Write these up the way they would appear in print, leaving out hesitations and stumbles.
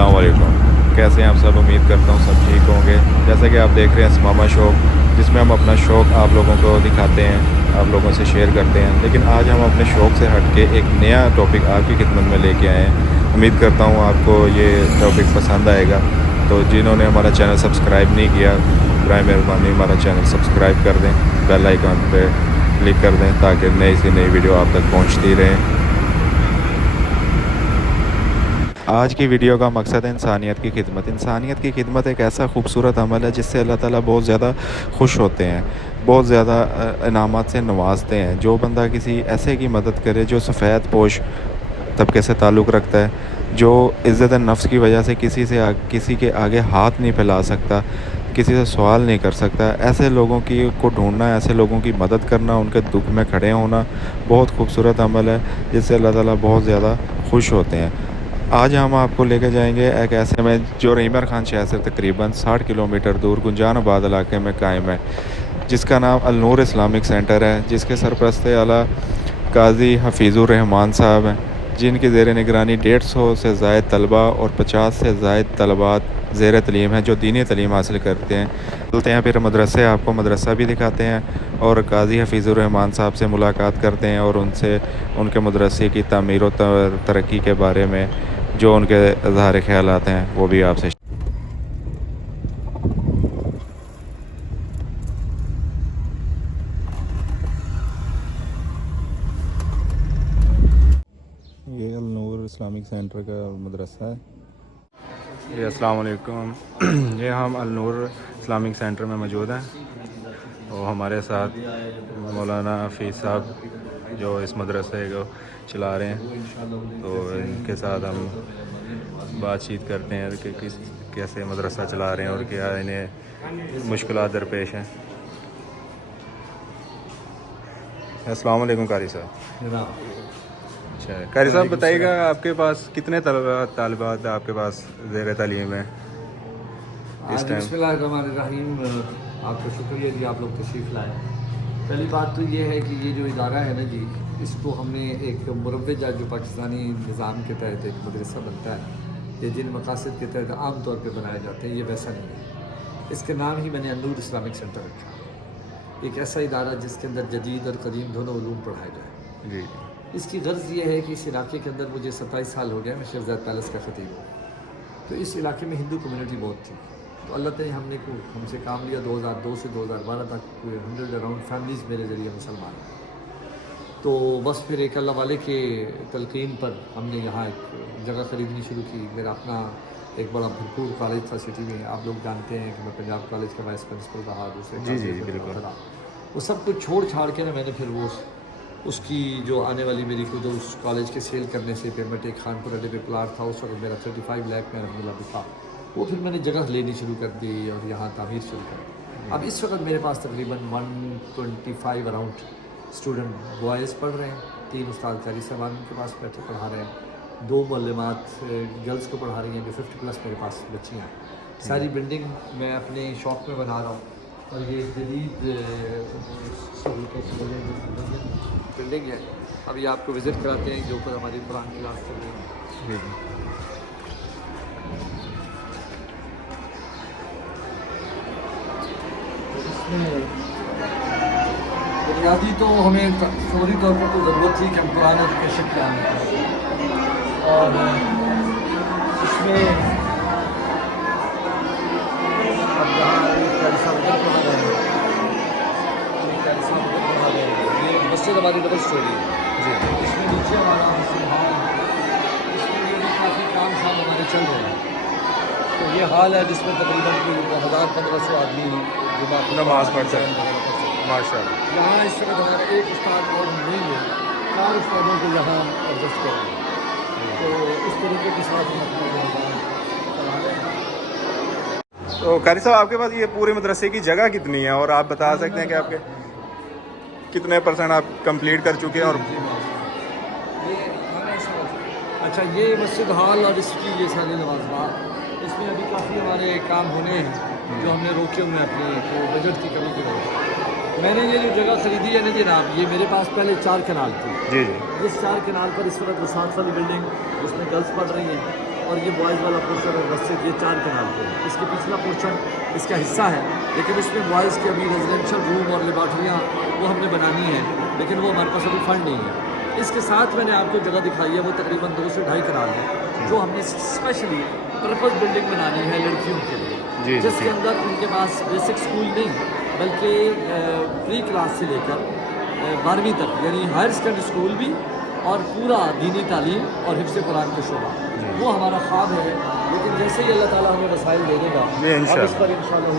अस्सलाम वालेकुम। कैसे हैं आप सब? उम्मीद करता हूँ सब ठीक होंगे। जैसा कि आप देख रहे हैं स्मामा शौक, जिसमें हम अपना शौक़ आप लोगों को दिखाते हैं, आप लोगों से शेयर करते हैं। लेकिन आज हम अपने शौक़ से हट के एक नया टॉपिक आपकी खिदमत में लेके आए हैं। उम्मीद करता हूँ आपको ये टॉपिक पसंद आएगा। तो जिन्होंने हमारा चैनल सब्सक्राइब नहीं किया, बराए मेहरबानी हमारा चैनल सब्सक्राइब कर दें, बेल आइकन पे क्लिक कर दें ताकि नई से नई वीडियो आप तक पहुँचती रहें। आज की वीडियो का मकसद है इंसानियत की खिदमत। इंसानियत की खिदमत एक ऐसा खूबसूरत अमल है जिससे अल्लाह ताला बहुत ज़्यादा खुश होते हैं, बहुत ज़्यादा इनामात से नवाजते हैं। जो बंदा किसी ऐसे की मदद करे जो सफ़ेद पोश तबके से ताल्लुक़ रखता है, जो इज़्ज़त नफ्स की वजह से किसी के आगे हाथ नहीं फैला सकता, किसी से सवाल नहीं कर सकता, ऐसे लोगों को ढूंढना, ऐसे लोगों की मदद करना, उनके दुख में खड़े होना बहुत खूबसूरत अमल है जिससे अल्लाह ताला बहुत ज़्यादा खुश होते हैं। आज हम आपको लेके जाएंगे एक ऐसे में जो रहीमर खान शहर से तकरीबन 60 किलोमीटर दूर गुंजानाबाद इलाके में कायम है, जिसका नाम अल नूर इस्लामिक सेंटर है, जिसके सरपरस्त आला काजी हफीज़ुर रहमान साहब हैं, जिनकी ज़ेर निगरानी 150 से ज़ायद तलबा और 50 से ज़ायद तलबात ज़ेर तलीम हैं जो दीनी तलीम हासिल करते हैं। चलते हैं फिर मदरसे, आपको मदरसा भी दिखाते हैं और काजी हफीज़ुर रहमान साहब से मुलाकात करते हैं और उनसे उनके मदरसे की तामीर और तरक्की के बारे में जो उनके इज़हार ख़यालात हैं वो भी आपसे। ये अल नूर इस्लामिक सेंटर का मदरसा है। ये अस्सलाम वालेकुम। ये हम अल नूर इस्लामिक सेंटर में मौजूद हैं और हमारे साथ मौलाना हफीज़ साहब जो इस मदरसे को चला रहे हैं, तो इनके साथ हम बातचीत करते हैं कि कैसे मदरसा चला रहे हैं और क्या इन्हें मुश्किलात दरपेश हैं। अस्सलाम वालेकुम कारी साहब। अच्छा कारी साहब बताइएगा, आपके पास कितने तालिबात आपके पास ज़ेर तालीम है इस टाइम? बिस्मिल्लाहिर्रहमानिर्रहीम। आपका शुक्रिया जी, आप लोग तशरीफ़ लाए। पहली बात तो ये है कि ये जो इदारा है ना जी, इसको हमने एक मुरव्वजा जो पाकिस्तानी निज़ाम के तहत एक मदरसा बनता है, ये जिन मकासद के तहत आम तौर पे बनाए जाते हैं, ये वैसा नहीं है। इसके नाम ही मैंने नूर इस्लामिक सेंटर रखा। एक ऐसा इदारा जिसके अंदर जदीद और कदीम दोनों उलूम पढ़ाए जाए जी। इसकी गर्ज़ ये है कि इस इलाके के अंदर मुझे 27 साल हो गया, मैं शेखज़ाद पैलेस का ख़तीब हूँ। तो इस इलाके में हिंदू कम्युनिटी बहुत थी, तो अल्लाह ताला ने हमसे काम लिया। 2002 से 2012 तक 100 अराउंड फैमिलीज़ मेरे ज़रिए मुसलमान हैं। तो बस फिर एक अल्लाह वाले के तलक़ीन पर हमने यहाँ एक जगह ख़रीदनी शुरू की। मेरा अपना एक बड़ा भरपूर कॉलेज था सिटी में। आप लोग जानते हैं कि मैं पंजाब कॉलेज का वाइस प्रिंसिपल रहा, दूसरे जी बिल्कुल। वो सब कुछ छोड़ छाड़ के ना मैंने फिर वो उसकी जो आने वाली मेरी खुद उस कॉलेज के सेल करने से पेमेंट, एक खानपुर अड्डे पे प्लाट था उस वक्त मेरा 35 लाख में अलहमदुलिल्लाह भी था, वो फिर मैंने जगह लेनी शुरू कर दी और यहाँ तामीर शुरू कर दी। अब इस वक्त मेरे पास तकरीबन 125 अराउंड स्टूडेंट बॉयज़ पढ़ रहे हैं। 3 उस्ताद कारी साहबान के पास बैठे पढ़ा रहे हैं, 2 मुअल्लिमात गर्ल्स को पढ़ा रही हैं जो 50+ मेरे पास बच्चियाँ हैं। सारी बिल्डिंग मैं अपने शॉप में बना रहा हूँ और ये जदीद बिल्डिंग है। अभी आपको विज़िट कराते हैं जो ऊपर हमारी कुरान क्लास चल रही है। बुनियादी तो हमें फौरी तौर पर तो ज़रूरत थी कि हम कुरान एजुकेशन प्लान करें और इसमें अब ये मस्जिद हमारी डबल स्टोरी है जी। इसमें नीचे हमारा हॉल, इसमें ये भी काफ़ी काम हमारे चल रहे हैं। तो ये हाल है जिसमें तकरीबन 1000-1500 आदमी नमाज़ पढ़ सकते हैं माशाअल्लाह। यहाँ इस वक्त हमारा एक उस्ताद और नहीं है, 4 उस्तादों को यहाँ एडजस्ट कर रहे हैं। तो इस तरीके के साथ हम अपना चला रहे हैं। तो कारी साहब आपके पास ये पूरे मदरसे की जगह कितनी है और आप बता सकते हैं कि आपके कितने % आप कंप्लीट कर चुके हैं? और अच्छा, ये मस्जिद हॉल और इसकी ये सारे नवाज़, इसमें अभी काफ़ी हमारे काम होने हैं जो हमने रोके हुए हैं अपनी तो बजट की कमी की वजह से। मैंने ये जो जगह ख़रीदी है ना जनाब, ये मेरे पास पहले 4 कनाल थी जी। इस 4 कनाल पर इस वक्त 7 वाली बिल्डिंग जिसमें गर्ल्स पढ़ रही हैं और ये बॉयज़ वाला पोर्शन और मस्जिद, ये 4 कनाल पे है। इसके पिछला पोर्शन इसका हिस्सा है, लेकिन इसमें बॉयज़ के अभी रेजिडेंशियल रूम और लेबॉर्ट्रियाँ वो हमने बनानी है, लेकिन वो हमारे पास अभी फंड नहीं है। इसके साथ मैंने आपको जगह दिखाई है, वो तकरीबन 2 से 2.5 कनाल है, जो हमने स्पेशली पर्पस बिल्डिंग बनानी है लड़कियों के लिए, जिसके अंदर उनके पास बेसिक स्कूल नहीं बल्कि प्री क्लास से लेकर 12वीं तक, यानी हायर सेकेंडरी स्कूल भी और पूरा दीनी तालीम और हिफ्ज़ कुरान का शोबा, वो हमारा ख्वाब है। लेकिन जैसे ही अल्लाह ताला हमें वसाइल दे देगा, हम इस पर इंशाअल्लाह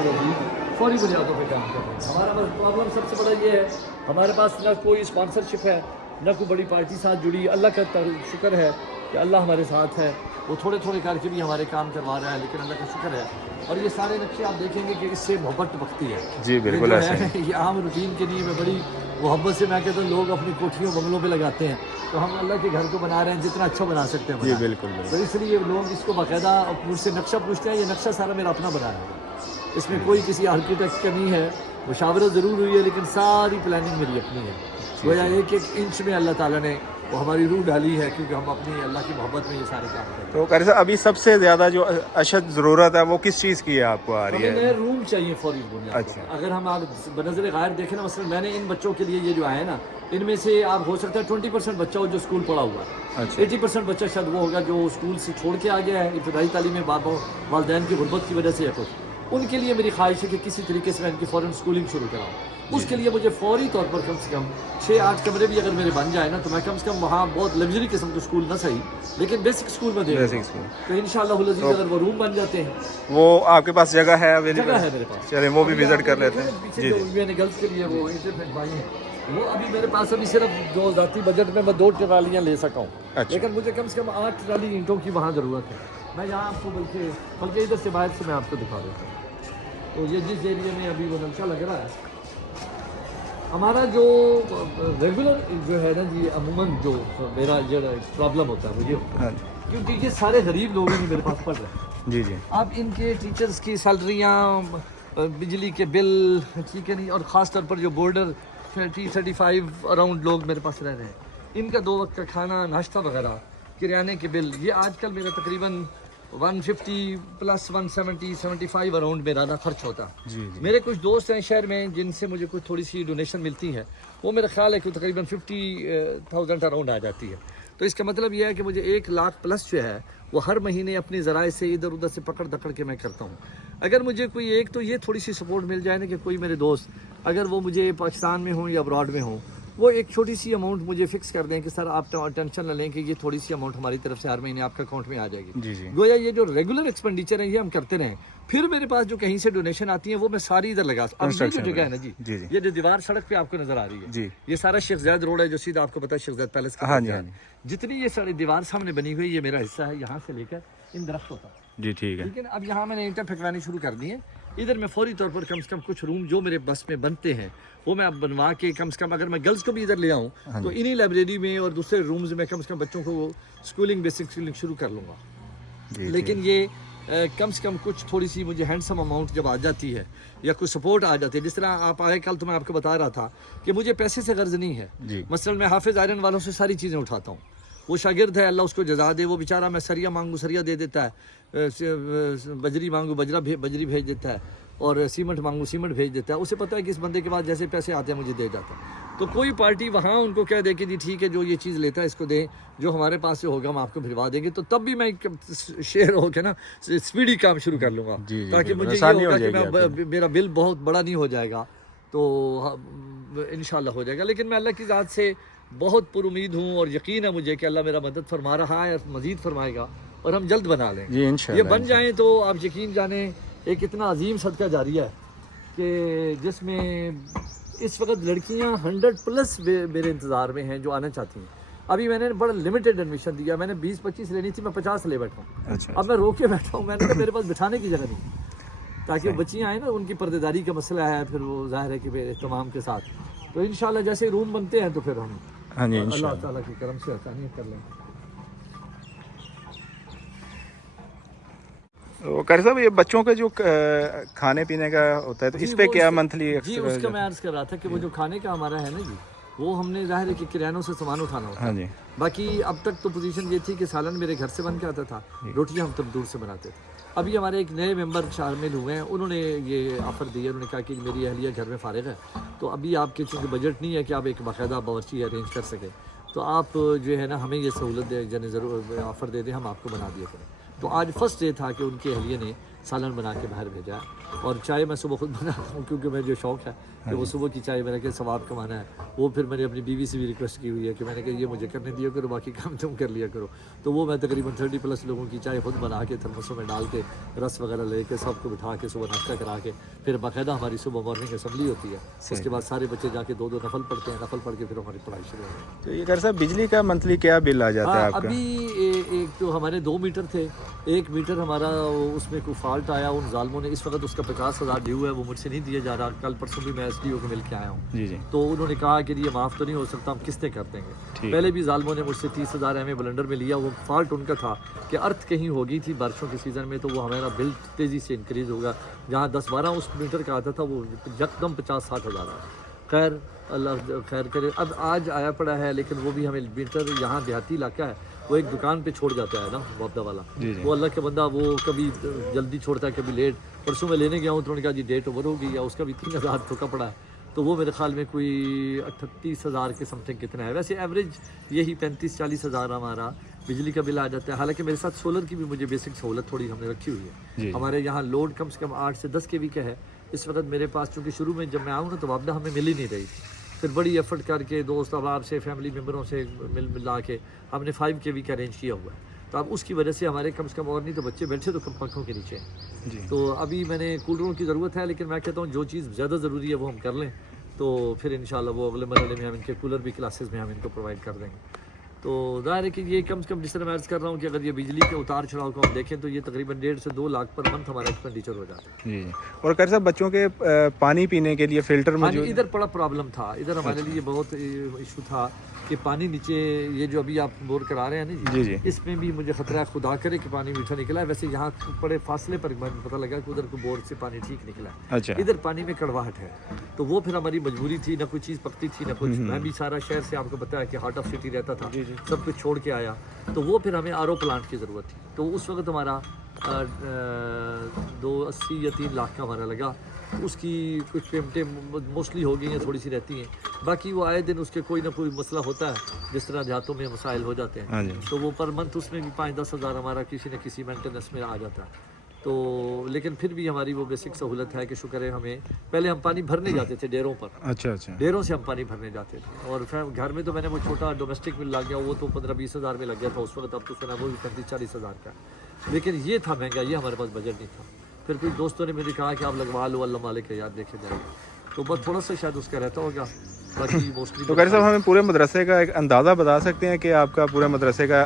फौरी बुनियादों पर काम करेंगे। हमारा बस प्रॉब्लम सबसे बड़ा ये है, हमारे पास ना कोई स्पॉन्सरशिप है, ना कोई बड़ी पार्टी साथ जुड़ी। अल्लाह का शुक्र है कि अल्लाह हमारे साथ है, वो थोड़े थोड़े करके भी हमारे काम करवा रहा है, लेकिन अल्लाह का शुक्र है। और ये सारे नक्शे आप देखेंगे कि इससे मोहब्बत टपकती है। जी बिल्कुल ऐसा है। ये आम रूटीन के लिए मैं बड़ी मोहब्बत से, मैं कहता हूँ, लोग अपनी कोठियों बंगलों पे लगाते हैं, तो हम अल्लाह के घर को बना रहे हैं, जितना अच्छा बना सकते हैं जी बिल्कुल। तो इसलिए लोग इसको बाकायदा मुझसे नक्शा पूछते हैं। ये नक्शा सारा मेरा अपना बनाया है, इसमें कोई किसी आर्किटेक्ट का नहीं है, मुशावरत ज़रूर हुई है, लेकिन सारी प्लानिंग मेरी अपनी है। गोया एक एक इंच में अल्लाह ताला ने वो हमारी रूह डाली है, क्योंकि हम अपनी अल्लाह की मोहब्बत में ये सारे काम करते हैं। तो कारी साहब अभी सबसे ज़्यादा जो अशद ज़रूरत है वो किस चीज़ की है आपको आ रही है? हमें रूम चाहिए फौरी बुनियाद। अच्छा। अगर हम आप बनज़र गायर देखें ना, मसलन मैंने इन बच्चों के लिए ये जो आए ना, इनमें से आप हो सकता है 20% बच्चा हो जो स्कूल पढ़ा हुआ है, अच्छा। 80% बच्चा शायद वो होगा जो स्कूल से छोड़ के आ गया है, इब्तदाई तालीम में बाप वालदैन की गुर्बत की वजह से या कुछ। उनके लिए मेरी ख्वाहिश है कि किसी तरीके से मैं इनकी फ़ौरन स्कूलिंग शुरू कराऊँ। उसके लिए मुझे फौरी तौर पर कम से कम 6-8 कमरे भी अगर मेरे बन जाए ना, तो मैं कम से कम वहाँ बहुत लग्जरी किस्म का स्कूल ना सही, लेकिन बेसिक स्कूल में दे दूँगा। तो इंशाअल्लाह अगर वो रूम बन जाते हैं, वो आपके पास जगह है अवेलेबल? जगह है मेरे पास। चलिए वो भी विजिट कर लेते हैं। पीछे जो मैंने गर्ल्स के लिए वो भाई हैं, वो अभी मेरे पास अभी सिर्फ जो ज़ाती बजट में मैं 2 ट्रालियाँ ले सका हूँ। अच्छा। लेकिन मुझे कम से कम 8 ट्राली ईंटों की वहाँ ज़रूरत है। मैं यहाँ आपको बल्कि इधर से बाहर से मैं आपको दिखा देता हूँ। तो ये जिस एरिया में अभी वो नक्शा लग रहा है, हमारा जो रेगुलर जो है ना जी, अमूमन जो मेरा जो प्रॉब्लम होता है वो ये होता है, क्योंकि ये सारे गरीब लोग ही मेरे पास पढ़ रहे हैं। जी जी। अब इनके टीचर्स की सैलरियाँ, बिजली के बिल, ठीक है नहीं, और ख़ास तौर पर जो बॉर्डर 30-35 अराउंड लोग मेरे पास रह रहे हैं, इनका 2 वक्त का खाना, नाश्ता वगैरह, किराने के बिल, ये आजकल मेरा तकरीबन 150 प्लस 170-75 अराउंड मेरा ना खर्च होता है। जी जी। मेरे कुछ दोस्त हैं शहर में जिनसे मुझे कुछ थोड़ी सी डोनेशन मिलती है, वो मेरा ख्याल है कि तकरीबन 50,000 अराउंड आ जाती है। तो इसका मतलब यह है कि मुझे 1 लाख प्लस जो है वो हर महीने अपनी ज़राए से इधर उधर से पकड़ दकड़ के मैं करता हूँ। अगर मुझे कोई एक तो ये थोड़ी सी सपोर्ट मिल जाए ना, कि कोई मेरे दोस्त अगर वो मुझे पाकिस्तान में हों या अब्रॉड में हों, वो एक छोटी सी अमाउंट मुझे फिक्स कर दें कि सर आप टेंशन न लें कि ये थोड़ी सी अमाउंट हमारी तरफ से हर महीने आपके अकाउंट में आ जाएगी। जी जी। गोया ये जो रेगुलर एक्सपेंडिचर है ये हम करते रहें, फिर मेरे पास जो कहीं से डोनेशन आती है वो मैं सारी इधर लगा। अब ये जो जगह है ना जी, जी जी। ये जो दीवार सड़क पे आपको नजर आ रही है जी, ये सारा शेख ज़ायद रोड है, जो सीधा आपको पता है शेख ज़ायद पैलेस का। हाँ जी हाँ जी। जितनी ये सारी दीवार सामने बनी हुई ये मेरा हिस्सा है, यहाँ से लेकर इन दरख्तों तक। जी ठीक है। लेकिन अब यहाँ मैंने ईंटें फेंकवानी शुरू कर दी हैं। इधर मैं फौरी तौर पर कम से कम कुछ रूम जो मेरे बस में बनते हैं वो मैं अब बनवा के, कम से कम अगर मैं गर्ल्स को भी इधर ले आऊँ तो इन्हीं लाइब्रेरी में और दूसरे रूम्स में कम से कम बच्चों को वो स्कूलिंग, बेसिक स्कूलिंग शुरू कर लूँगा। लेकिन ये कम से कम कुछ थोड़ी सी मुझे हैंडसम अमाउंट जब आ जाती है या कोई सपोर्ट आ जाती है, जिस तरह आप आए कल तो मैं आपको बता रहा था कि मुझे पैसे से गर्ज नहीं है। मसलन मैं हाफिज़ आयरन वालों से सारी चीज़ें उठाता हूँ, वो शागिर्द है, अल्लाह उसको जजा दे, वो बेचारा मैं सरिया मांगू सरिया दे देता है, बजरी मांगू बजरी भेज देता है, और सीमेंट मांगू सीमेंट भेज देता है। उसे पता है कि इस बंदे के पास जैसे पैसे आते हैं मुझे दे जाता है। तो कोई पार्टी वहाँ उनको कह दे कि जी ठीक है जो ये चीज़ लेता है इसको दे, जो हमारे पास से होगा हम आपको भिजवा देंगे, तो तब भी मैं शेयर हो के ना स्पीडी काम शुरू कर लूँगा, ताकि मुझे ये होगा कि मैं मेरा बिल बहुत बड़ा नहीं हो जाएगा, तो इंशाल्लाह हो जाएगा। लेकिन मैं अल्लाह की ज़ात से बहुत पुरुमीद हूँ और यकीन है मुझे कि अल्लाह मेरा मदद फरमा रहा है और मज़ीद फरमाएगा और हम जल्द बना लेंगे जी इंशाल्लाह। ये बन जाएँ तो आप यकीन जाने एक इतना अजीम सदका जारिया है कि जिसमें इस वक्त लड़कियां 100+ मेरे इंतज़ार में हैं जो आना चाहती हैं। अभी मैंने बड़ा लिमिटेड एडमिशन दिया, मैंने 20-25 लेनी थी, मैं 50 ले बैठा हूँ। अच्छा। अब मैं रोके बैठा हूँ, मैंने कहा मेरे पास बिठाने की जगह नहीं, ताकि बच्चियाँ आए ना, उनकी पर्देदारी का मसला है, फिर वो ज़ाहिर है कि एहतमाम के साथ। तो इंशाल्लाह जैसे रूम बनते हैं तो फिर हम अल्लाह ताला के करम से आसानी कर लेंगे। कारी साहब ये बच्चों का जो खाने पीने का होता है तो इस पे क्या मंथली? जी उसका मैं अर्ज़ कर रहा था कि वो जो खाने का हमारा है ना जी, वो हमने ज़ाहिर है कि किरानों से सामान उठाना होता हाँ है। जी। बाकी अब तक तो पोजीशन ये थी कि सालन मेरे घर से बन के आता था, रोटियां हम तंदूर से बनाते थे। अभी हमारे एक नए मेंबर शामिल हुए हैं, उन्होंने ये ऑफ़र दिया, उन्होंने कहा कि मेरी अहलिया घर में फ़ारिग है, तो अभी आपके चूँकि बजट नहीं है कि आप एक बाकायदा बावर्ची अरेंज कर सकें, तो आप जो है ना हमें ये सहूलत दे जन ज़रूर ऑफ़र दे दें, हम आपको बना दिया करें। तो आज फर्स्ट डे था कि उनके अहलिया ने सालन बना के बाहर भेजा है, और चाय मैं सुबह खुद बनाता हूँ क्योंकि मैं जो शौक़ है कि वो सुबह की चाय मैंने कहा सवाब कमाना है। वो फिर मैंने अपनी बीवी से भी रिक्वेस्ट की हुई है कि मैंने कहा ये मुझे करने दिया करो, बाकी काम तुम कर लिया करो। तो वो मैं तकरीबन 30+ लोगों की चाय खुद बना के थर्मसों में डाल के रस वगैरह लेके सबको बिठा के सुबह नाश्ता करा के फिर बाकायदा हमारी सुबह मॉर्निंग असेंबली होती है। उसके बाद सारे बच्चे जाके 2-2 नफल पढ़ते हैं, नफल पढ़ के फिर हमारी पढ़ाई शुरू होती है। तो ये कर साहब बिजली का मंथली क्या बिल आ जाता है आपका? अभी एक तो हमारे 2 मीटर थे, 1 मीटर हमारा उसमें कोई फॉल्ट आया, उन जालमों ने इस वक्त उसका 50,000 ड्यू है, वो मुझसे नहीं दिया जा रहा। कल परसों भी मैं SDO को मिल के आया हूँ, जी जी। तो उन्होंने कहा कि ये माफ़ तो नहीं हो सकता, हम किस्तें कर देंगे। पहले भी जालमों ने मुझसे 30,000 एमए ब्लेंडर में लिया। वो फॉल्ट उनका था कि अर्थ कहीं हो गई थी बारिशों के सीज़न में, तो वो हमारा बिल तेज़ी से इंक्रीज़ होगा। जहाँ 10-12 उस मीटर का आता था वो यकदम 50-60,000 आया। खैर अल्लाह खैर करे। अब आज आया पड़ा है, लेकिन वो भी हमें मीटर यहाँ देहाती इलाका है, वो एक दुकान पे छोड़ जाता है ना मुआवजा वाला, वो अल्लाह के बंदा वो कभी जल्दी छोड़ता है कभी लेट। परसों मैं लेने गया हूँ तो उन्होंने कहा जी डेट ओवर हो गई, या उसका भी 3,000 ठोका पड़ा है, तो वो मेरे ख्याल में कोई 38,000 के समथिंग कितना है। वैसे एवरेज यही 35-40 हज़ार हमारा बिजली का बिल आ जाता है। हालांकि मेरे साथ सोलर की भी मुझे बेसिक सहूलत थोड़ी हमने रखी हुई है। हमारे यहाँ लोड कम से कम 8 से 10 kV का है इस वक्त मेरे पास, चूँकि शुरू में जब मैं आऊँ ना तो वापदा हमें मिल ही नहीं रही थी। फिर बड़ी एफर्ट करके दोस्त अहबाब से फैमिली मेम्बरों से मिला के हमने 5 kV का अरेंज किया हुआ है। तो अब उसकी वजह से हमारे कम से कम, और नहीं तो बच्चे बैठे तो कम पंखों के नीचे हैं। तो अभी मैंने कूलरों की ज़रूरत है, लेकिन मैं कहता हूँ जो चीज़ ज़्यादा ज़रूरी है वो हम कर लें, तो फिर इंशाल्लाह वो अगले मरहले में हम इनके कूलर भी क्लासेस में हम इनको प्रोवाइड कर देंगे। तो ज़ाहिर है कि ये कम से कम जिस तरह मैं अर्ज़ कर रहा हूँ कि अगर ये बिजली के उतार चढ़ाव को हम देखें तो ये तकरीबन 1.5 से 2 लाख पर मंथ हमारा एक्सपेंडिचर हो जाता है। जी। और कर साहब बच्चों के पानी पीने के लिए फ़िल्टर मौजूद? इधर बड़ा प्रॉब्लम था, इधर हमारे लिए बहुत इशू था कि पानी नीचे ये जो अभी आप बोर करा रहे हैं ना जी जी, इसमें भी मुझे खतरा है खुदा करे कि पानी मीठा निकला है। वैसे यहाँ बड़े फासले पर पता लगा कि उधर को बोर से पानी ठीक निकला है। अच्छा। इधर पानी में कड़वाहट है, तो वो फिर हमारी मजबूरी थी, ना कोई चीज़ पकती थी ना कुछ। मैं भी सारा शहर से आपको बताया कि हार्ट ऑफ सिटी रहता था, सब कुछ छोड़ के आया, तो वो फिर हमें RO प्लांट की ज़रूरत थी। तो उस वक्त हमारा 280 या 3 लाख का हमारा लगा। उसकी कुछ पेमेंटें मोस्टली हो गई हैं, थोड़ी सी रहती हैं, बाकी वो आए दिन उसके कोई ना कोई मसला होता है, जिस तरह देहातों में मसाइल हो जाते हैं। तो वो पर मंथ उसमें भी 5-10 हज़ार हमारा किसी न किसी मेंटेनेंस में आ जाता है। तो लेकिन फिर भी हमारी वो बेसिक सहूलत है कि शुक्र है हमें। पहले हम पानी भरने जाते थे डेरों पर, अच्छा, डेरों से हम पानी भरने जाते थे। और फिर घर में तो मैंने वो छोटा डोमेस्टिक मिल लग गया, वो तो 15-20 हज़ार में लग गया था उस वक्त। अब तो सुना वो भी 35-40 हज़ार का, लेकिन ये था महंगा, ये हमारे पास बजट नहीं था। फिर कुछ दोस्तों ने मुझे कहा कि आप लगवा लो, अल्लाह मालिक है यार देखे जाएगा, तो बस थोड़ा सा शायद उसका रहता होगा, बाकी मोस्टली। तो कारी साहब हमें पूरे मदरसे का एक अंदाज़ा बता सकते हैं कि आपका पूरे मदरसे का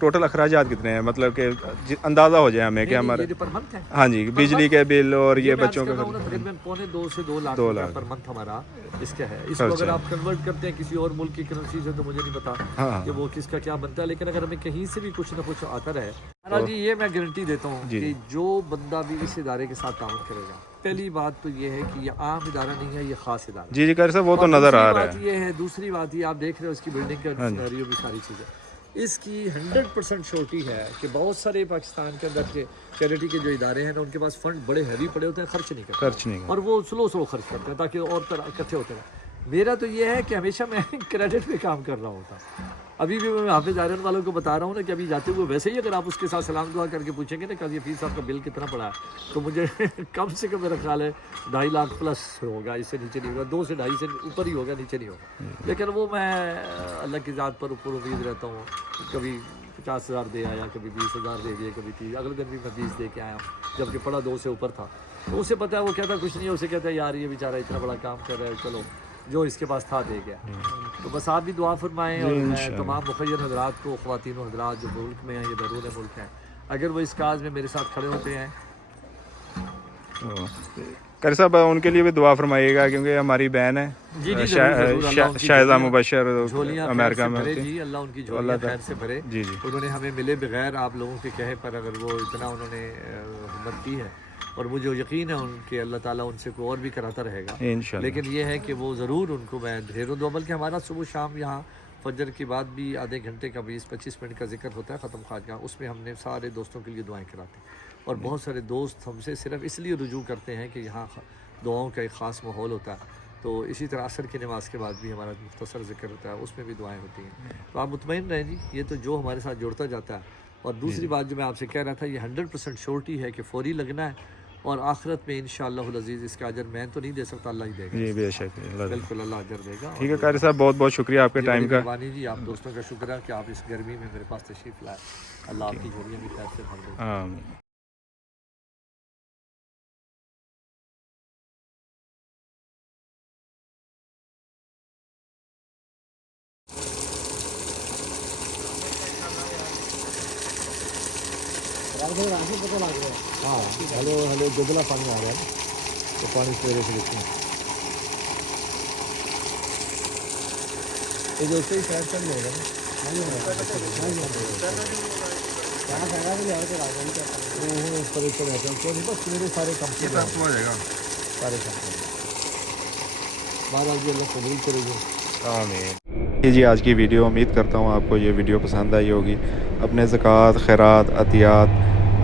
टोटल अखराजात कितने हैं, मतलब कि अंदाज़ा हो जाए हमें कि हमारे पर मंथ है। हाँ जी, बिजली के बिल और ये बच्चों का तकरीबन 1.25 से 2 लाख पर मंथ हमारा इसका है। इसको अगर आप कन्वर्ट करते हैं किसी और मुल्क की करेंसी से तो मुझे नहीं पता कि वो किसका क्या बनता है, लेकिन अगर हमें कहीं से भी कुछ ना कुछ आता रहे, जी ये मैं गारंटी देता हूँ कि जो बंदा भी इस इदारे के साथ ताउन करेगा, पहली बात तो ये है कि ये आम इदारा नहीं है, ये खास इदारा। जी कारी साहब वो तो नज़र आ रहा है। ये है दूसरी बात, ये आप देख रहे हो इसकी बिल्डिंग का सिनेरियो भी सारी चीज़ें, इसकी 100% श्योरिटी है कि बहुत सारे पाकिस्तान के अंदर के चैरिटी के जो इदारे हैं ना, उनके पास फंड बड़े हैवी पड़े होते हैं, खर्च नहीं करते, और वो स्लो खर्च करते हैं ताकि और तरह इकट्ठे होते हैं। मेरा तो ये है कि हमेशा मैं क्रेडिट पे काम कर रहा होता। अभी भी मैं हाफिज़ आर्यन वालों को बता रहा हूँ ना कि अभी जाते हुए वैसे ही अगर आप उसके साथ सलाम दुआ करके पूछेंगे ना कि हफीज़ साहब का बिल कितना पड़ा है, तो मुझे कम से कम मेरा ख्याल है 2.5 लाख प्लस होगा, इससे नीचे नहीं होगा, 2 से 2.5 से ऊपर ही होगा, नीचे नहीं होगा। लेकिन वो मैं अल्लाह की ज़ात पर ऊपर उम्मीद रहता हूँ। कभी 50,000 दे आया, कभी 20,000 दे दिए, कभी 30, अगले दिन भी मैं 20 दे के आया, जबकि पड़ा 2 से ऊपर था। तो उसे पता है, वो कहता कुछ नहीं है, उसे कहता है यार ये बेचारा इतना बड़ा काम कर रहा है, चलो जो इसके पास था दे गया। तो बस आप भी दुआ फरमाएं, और मैं तमाम मुखय्यर हज़रात को, ख़वातीन हज़रात जो मुल्क में हैं या बैरून मुल्क हैं, अगर वो इस काज में मेरे साथ खड़े होते हैं, कारी साहब उनके लिए भी दुआ फरमाइएगा, क्योंकि हमारी बहन है शाहिदा मुबशर अमेरिका में। जी अल्लाह उनकी झोलियां खैर से भरे। जी उन्होंने हमें मिले बगैर आप लोगों के कहे पर, अगर वो इतना उन्होंने हिम्मत की है اور مجھے یقین ہے ان کے اللہ تعالیٰ ان سے کوئی اور بھی کراتا رہے گا انشاءاللہ۔ لیکن یہ ہے کہ وہ ضرور ان کو میں ڈھیروں دوں، بلکہ ہمارا صبح شام یہاں فجر کے بعد بھی آدھے گھنٹے کا 20-25 منٹ کا ذکر ہوتا ہے ختم خواجہ، اس میں ہم نے سارے دوستوں کے لیے دعائیں کراتے ہیں، اور بہت سارے دوست ہم سے صرف اس لیے رجوع کرتے ہیں کہ یہاں دعاؤں کا ایک خاص ماحول ہوتا ہے۔ تو اسی طرح عصر کی نماز کے بعد بھی ہمارا مختصر ذکر ہوتا ہے، اس میں بھی دعائیں ہوتی ہیں، تو آپ مطمئن رہیں جی، یہ تو جو ہمارے ساتھ جڑتا جاتا ہے۔ اور دوسری بات جو میں آپ سے کہہ رہا تھا، یہ 100% شورٹی ہے کہ فوری لگنا ہے، اور آخرت میں انشاءاللہ العزیز اس کا اجر میں تو نہیں دے سکتا، اللہ ہی دے گا، جی بے شک، بالکل اللہ اجر دے گا۔ ٹھیک ہے قاری صاحب، بہت بہت شکریہ آپ کے ٹائم کا۔ مہربانی جی، آپ دوستوں کا شکر ہے کہ آپ اس گرمی میں میرے پاس تشریف لائے، اللہ آپ کی جھولیاں بھی خیر سے بھر دے۔ آمین۔ ہاں ہلو گدلا پانی آ رہا ہے، تو پانی سویرے سے دیکھیں یہ جو صحیح سائڈ کا نہیں ہوگا میرے سارے کمپنی ہو جائے گا۔ سارے کمپنی مہاراج جی اللہ قبول کرے گی۔ آمین۔ جی آج کی ویڈیو، امید کرتا ہوں آپ کو یہ ویڈیو پسند آئی ہوگی۔ اپنے زکوٰۃ، خیرات، عطیات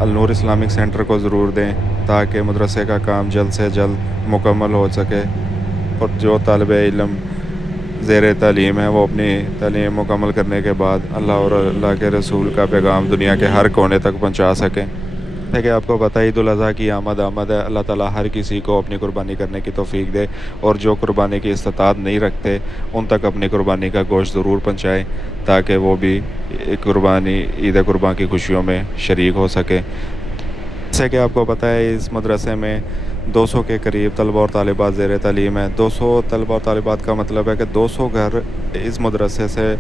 النور اسلامک سینٹر کو ضرور دیں تاکہ مدرسے کا کام جلد سے جلد مکمل ہو سکے، اور جو طالب علم زیر تعلیم ہے وہ اپنی تعلیم مکمل کرنے کے بعد اللہ اور اللہ کے رسول کا پیغام دنیا کے ہر کونے تک پہنچا سکیں۔ کہ آپ کو پتہ عید الاضحیٰ کی آمد ہے، اللہ تعالیٰ ہر کسی کو اپنی قربانی کرنے کی توفیق دے، اور جو قربانی کی استطاعت نہیں رکھتے ان تک اپنی قربانی کا گوشت ضرور پہنچائیں تاکہ وہ بھی قربانی عید قربان کی خوشیوں میں شریک ہو سکے۔ جیسے کہ آپ کو پتہ ہے اس مدرسے میں 200 کے قریب طلبہ اور طالبات زیر تعلیم ہیں۔ 200 طلبہ اور طالبات کا مطلب ہے کہ 200 گھر اس مدرسے سے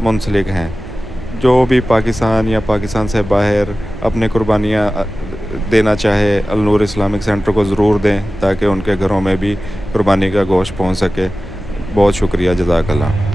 منسلک ہیں۔ جو بھی پاکستان یا پاکستان سے باہر اپنی قربانیاں دینا چاہے النور اسلامک سینٹر کو ضرور دیں تاکہ ان کے گھروں میں بھی قربانی کا گوشت پہنچ سکے۔ بہت شکریہ، جزاک اللہ۔